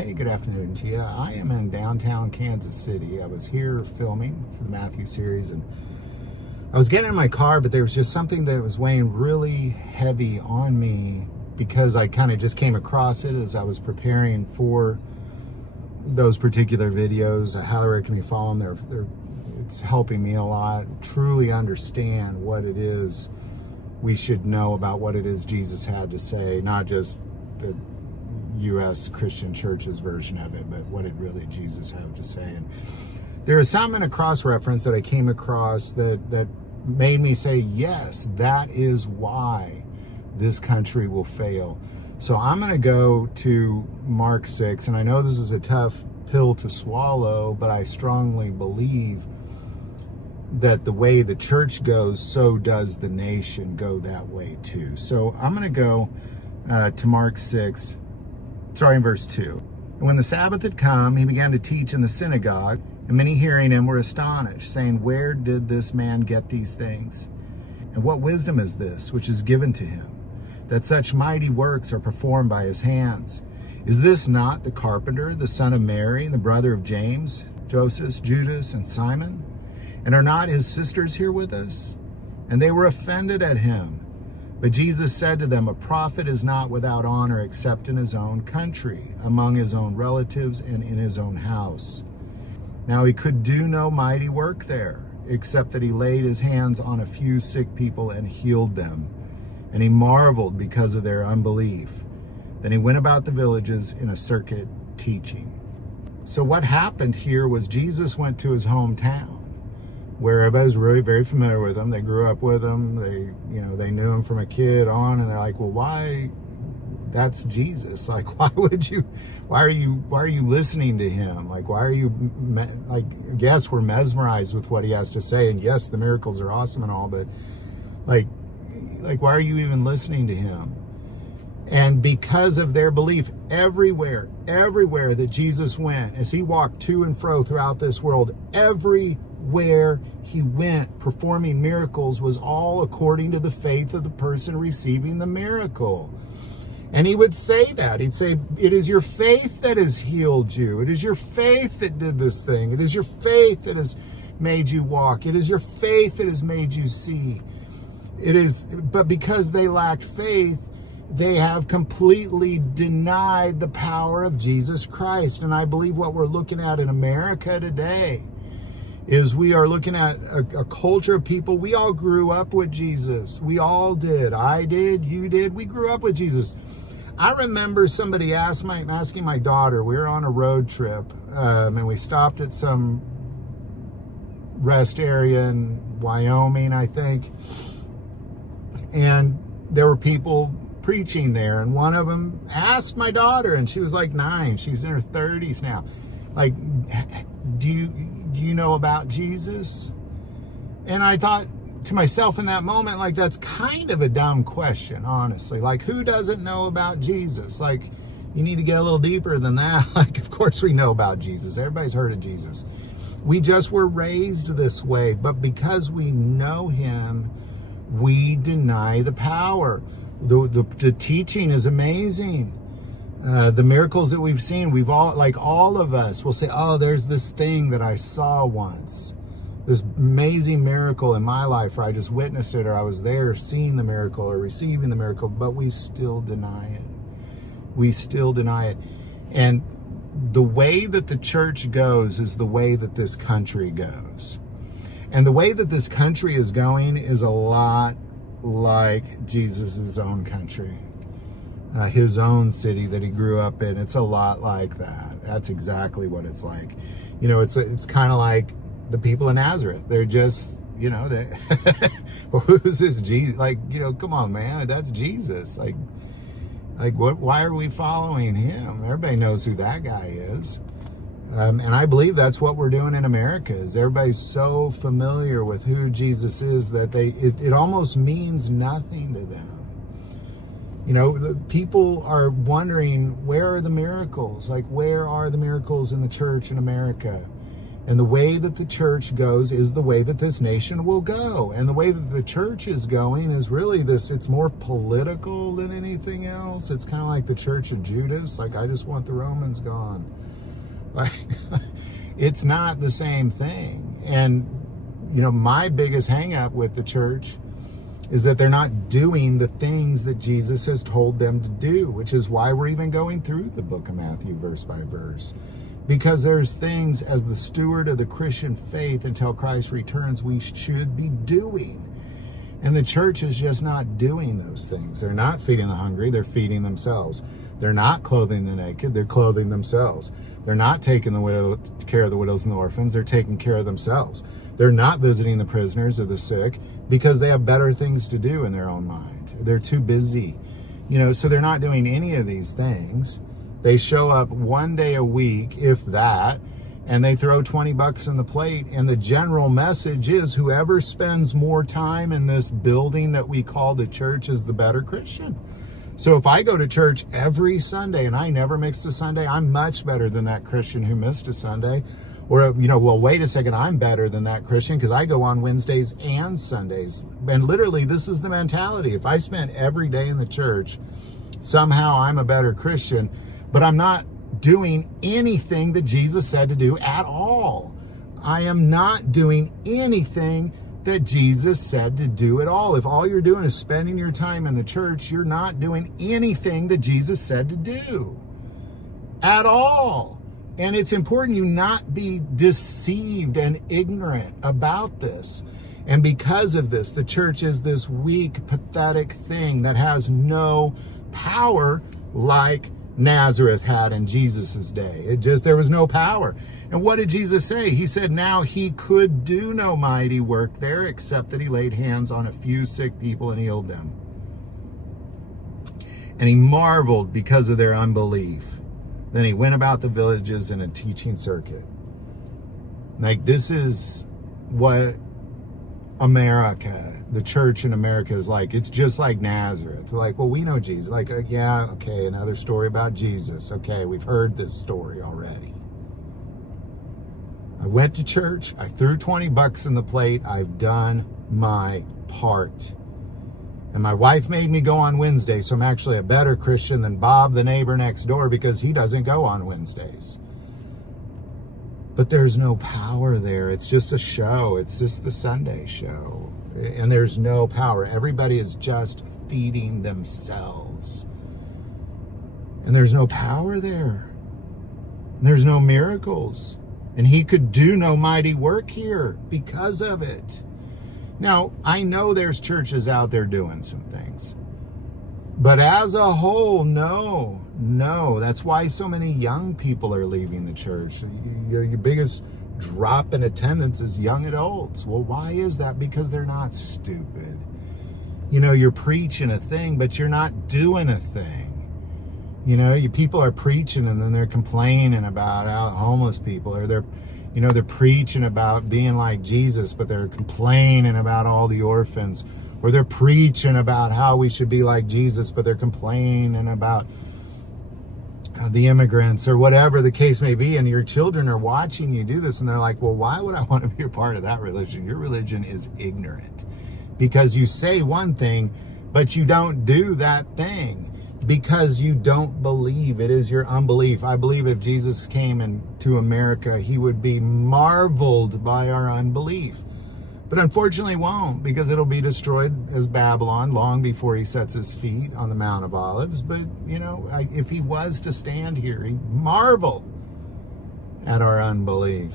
Hey, good afternoon to you. I am in downtown Kansas City. I was here filming for the Matthew series, and I was getting in my car, but there was just something that was weighing really heavy on me because I kind of just came across it as I was preparing for those particular videos. I highly recommend you follow them. It's helping me a lot, truly understand what it is we should know about what it is Jesus had to say, not just the U.S. Christian church's version of it, but what did really Jesus have to say. And there is some in a cross-reference that I came across that made me say, yes, that is why this country will fail. So I'm going to go to Mark 6, and I know this is a tough pill to swallow, but I strongly believe that the way the church goes, so does the nation go that way too. So I'm going to go to Mark 6, starting in verse 2. And when the Sabbath had come, he began to teach in the synagogue, and many hearing him were astonished, saying, "Where did this man get these things? And what wisdom is this which is given to him, that such mighty works are performed by his hands? Is this not the carpenter, the son of Mary, the brother of James, Joseph, Judas, and Simon? And are not his sisters here with us?" And they were offended at him. But Jesus said to them, "A prophet is not without honor except in his own country, among his own relatives, and in his own house." Now he could do no mighty work there, except that he laid his hands on a few sick people and healed them. And he marveled because of their unbelief. Then he went about the villages in a circuit teaching. So what happened here was Jesus went to his hometown, where everybody was really very familiar with him. They grew up with him. They knew him from a kid on, and they're like, well, why? That's Jesus. Like, why are you listening to him? Like, why are you, yes, we're mesmerized with what he has to say. And yes, the miracles are awesome and all, but like, why are you even listening to him? And because of their belief, everywhere that Jesus went, as he walked to and fro throughout this world, everywhere he went performing miracles was all according to the faith of the person receiving the miracle. And he would say that. He'd say, "It is your faith that has healed you. It is your faith that did this thing. It is your faith that has made you walk. It is your faith that has made you see." But because they lacked faith, they have completely denied the power of Jesus Christ. And I believe what we're looking at in America today is we are looking at a culture of people. We all grew up with Jesus. We all did. I did. You did. We grew up with Jesus. I remember somebody asking my daughter, we were on a road trip, and we stopped at some rest area in Wyoming, I think. And there were people preaching there, and one of them asked my daughter, and she was like 9. She's in her 30s now. Like, do you know about Jesus? And I thought to myself in that moment, like, that's kind of a dumb question, honestly. Like, who doesn't know about Jesus? Like, you need to get a little deeper than that. Like, of course we know about Jesus. Everybody's heard of Jesus. We just were raised this way. But because we know him, we deny the power. The teaching is amazing. The miracles that we've seen, all of us will say, "Oh, there's this thing that I saw once. This amazing miracle in my life, or I just witnessed it, or I was there seeing the miracle or receiving the miracle," but we still deny it. We still deny it. And the way that the church goes is the way that this country goes. And the way that this country is going is a lot like Jesus' own country, his own city that he grew up in. It's a lot like that. That's exactly what it's like. It's kind of like the people in Nazareth. They're just, who's this Jesus? Come on, man, that's Jesus. Like what? Why are we following him? Everybody knows who that guy is. And I believe that's what we're doing in America, is everybody's so familiar with who Jesus is that it almost means nothing to them. The people are wondering, where are the miracles? Like, where are the miracles in the church in America? And the way that the church goes is the way that this nation will go. And the way that the church is going is really this, it's more political than anything else. It's kind of like the Church of Judas. Like, I just want the Romans gone. Like, it's not the same thing. And, you know, my biggest hang up with the church is that they're not doing the things that Jesus has told them to do, which is why we're even going through the book of Matthew verse by verse. Because there's things as the steward of the Christian faith until Christ returns we should be doing. And the church is just not doing those things. They're not feeding the hungry, they're feeding themselves. They're not clothing the naked, they're clothing themselves. They're not taking care of the widows and the orphans, they're taking care of themselves. They're not visiting the prisoners or the sick because they have better things to do in their own mind. They're too busy. You know, so they're not doing any of these things. They show up one day a week, if that, and they throw $20 in the plate. And the general message is whoever spends more time in this building that we call the church is the better Christian. So if I go to church every Sunday and I never miss a Sunday, I'm much better than that Christian who missed a Sunday. Or, you know, well, wait a second, I'm better than that Christian because I go on Wednesdays and Sundays. And literally, this is the mentality. If I spent every day in the church, somehow I'm a better Christian. But I'm not doing anything that Jesus said to do at all. I am not doing anything that Jesus said to do at all. If all you're doing is spending your time in the church, you're not doing anything that Jesus said to do at all. And it's important you not be deceived and ignorant about this. And because of this, the church is this weak, pathetic thing that has no power like Nazareth had in Jesus's day. There was no power. And what did Jesus say? He said now he could do no mighty work there except that he laid hands on a few sick people and healed them. And he marveled because of their unbelief. Then he went about the villages in a teaching circuit. Like, this is what America, the church in America is like. It's just like Nazareth. We're like, well, we know Jesus. Like, yeah, okay, another story about Jesus. Okay, we've heard this story already. I went to church. I threw $20 in the plate. I've done my part. And my wife made me go on Wednesday, so I'm actually a better Christian than Bob, the neighbor next door, because he doesn't go on Wednesdays. But there's no power there. It's just a show. It's just the Sunday show. And there's no power. Everybody is just feeding themselves. And there's no power there. And there's no miracles. And he could do no mighty work here because of it. Now, I know there's churches out there doing some things. But as a whole, no. That's why so many young people are leaving the church. Your biggest drop in attendance is young adults. Well, why is that? Because they're not stupid. You know, you're preaching a thing, but you're not doing a thing. You know, people are preaching and then they're complaining about homeless people, or they're preaching about being like Jesus, but they're complaining about all the orphans, or they're preaching about how we should be like Jesus, but they're complaining about the immigrants, or whatever the case may be. And your children are watching you do this, and they're like, well, why would I want to be a part of that religion? Your religion is ignorant because you say one thing, but you don't do that thing. Because you don't believe. It is your unbelief. I believe if Jesus came into America, he would be marveled by our unbelief. But unfortunately won't, because it'll be destroyed as Babylon long before he sets his feet on the Mount of Olives. But, you know, if he was to stand here, he'd marvel at our unbelief.